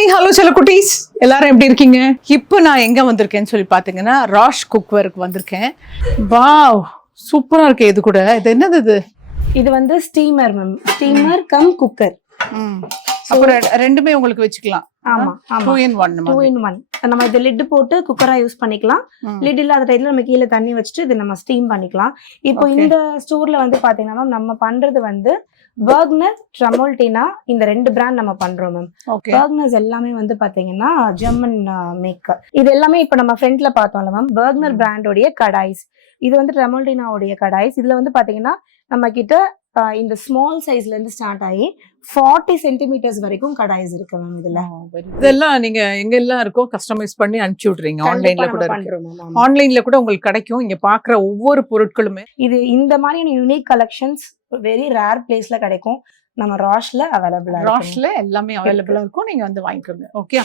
Hi hello செல்ல குட்டீஸ், எல்லாரும் எப்படி இருக்கீங்க? இப்போ நான் எங்க வந்திருக்கேன்னு சொல்லி பாத்தீங்கன்னா ராஷ் குக்வேருக்கு வந்திருக்கேன். வாவ், சூப்பரா இருக்கு. இது கூட இது என்னது? இது வந்து steamer ma'am, steamer come cooker. அப்புறம் ரெண்டுமே உங்களுக்கு வச்சுக்கலாம். ஆமா ஆமா, 2 in 1 2 in 1. நம்ம இது லிட் போட்டு குக்கரா யூஸ் பண்ணிக்கலாம். லிட் இல்லாத டைம்ல நம்ம கீழே தண்ணி வச்சுட்டு இது நம்ம ஸ்டீம் பண்ணிக்கலாம். இப்போ இந்த ஸ்டோர்ல வந்து பாத்தீங்கன்னா மேம், நம்ம பண்றது வந்து பர்க்னர், ட்ரமோல்டினா, இந்த 2 பிராண்ட் நம்ம பண்றோம் மேம். பர்க்னர்ஸ் எல்லாமே வந்து பாத்தீங்கன்னா ஜெர்மன் மேக்கர். இது எல்லாமே இப்ப நம்ம ஃப்ரண்ட்ல பார்த்தோம்ல மேம், பர்க்னர் பிராண்டோடைய கடாய்ஸ். இது வந்து ட்ரமோல்டினாவுடைய கடாய்ஸ். இதுல வந்து பாத்தீங்கன்னா நம்ம கிட்ட இந்த ஸ்மால் சைஸ்ல இருந்து ஸ்டார்ட் ஆகி 40 சென்டிமீட்டர்ஸ் வரைக்கும் கடாய்ஸ் இருக்கு மேம். இதுல இதெல்லாம் நீங்க எங்க எல்லாம் இருக்கோ கஸ்டமைஸ் பண்ணி அனுப்பிச்சு விடுறீங்க. ஆன்லைன்ல கூட இருக்கு. ஆன்லைன்ல கூட உங்களுக்கு கிடைக்கும். இங்க பாக்குற ஒவ்வொரு பொருட்களுமே இது இந்த மாதிரியான யூனிக் கலெக்ஷன்ஸ் வெரி ரேர் பிளேஸ்ல கிடைக்கும். நம்ம ராஷ்ல அவைலபிளா ராஷ்ல எல்லாமே அவைலபிளா இருக்கும். நீங்க வந்து வாங்கிக்கோங்க. ஓகே.